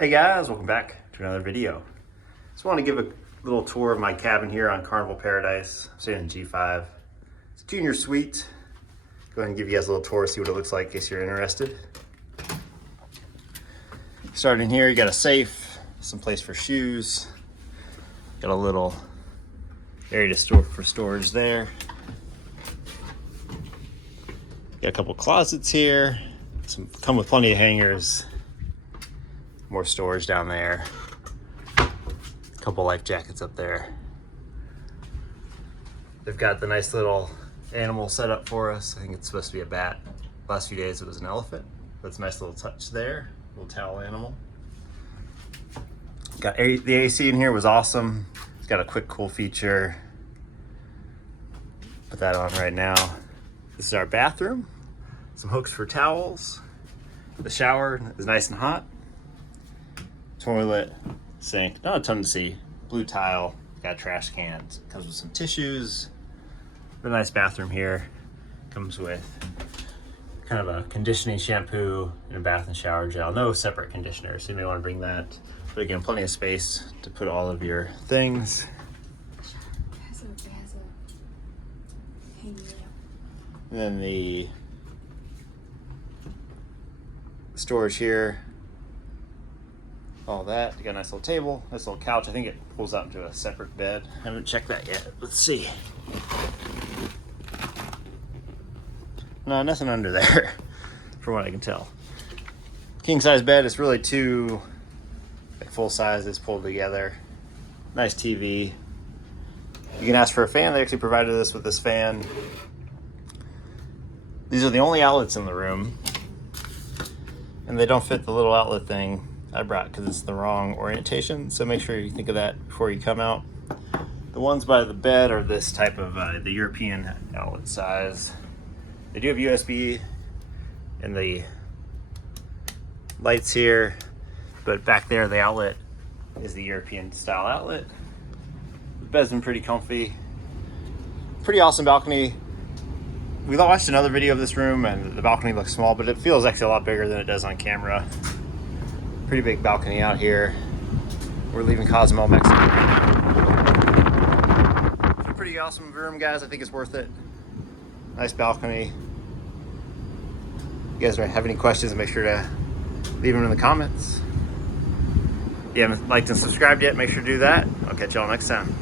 Hey guys, welcome back to another video. Just want to give a little tour of my cabin here on Carnival Paradise. I'm staying in G5. It's a junior suite. Go ahead and give you guys a little tour, see what it looks like in case you're interested. Starting here, you got a safe, some place for shoes. Got a little area to store for storage there. Got a couple closets here. Come with plenty of hangers. More storage down there. A couple life jackets up there. They've got the nice little animal set up for us. I think it's supposed to be a bat. Last few days it was an elephant. That's a nice little touch there. Little towel animal. Got the AC in here was awesome. It's got a quick cool feature. Put that on right now. This is our bathroom. Some hooks for towels. The shower is nice and hot. Toilet, sink, not a ton to see. Blue tile, got trash cans. Comes with some tissues. A nice bathroom here. Comes with kind of a conditioning shampoo and a bath and shower gel. No separate conditioner, so you may want to bring that. But again, plenty of space to put all of your things. And then the storage here. All that. You got a nice little table, nice little couch. I think it pulls out into a separate bed. I haven't checked that yet. Let's see. No, nothing under there, from what I can tell. King size bed is really two full sizes pulled together. Nice TV. You can ask for a fan. They actually provided us with this fan. These are the only outlets in the room, and they don't fit the little outlet thing I brought because it's the wrong orientation, so make sure you think of that before you come out. The ones by the bed are this type of the European outlet size. They do have USB and the lights here, but back there the outlet is the European style outlet. The bed's been pretty comfy. Pretty awesome balcony. We watched another video of this room and the balcony looks small, but it feels actually a lot bigger than it does on camera. Pretty big balcony out here. We're leaving Cozumel, Mexico. It's a pretty awesome room, guys. I think it's worth it. Nice balcony. If you guys have any questions, make sure to leave them in the comments. If you haven't liked and subscribed yet, make sure to do that. I'll catch y'all next time.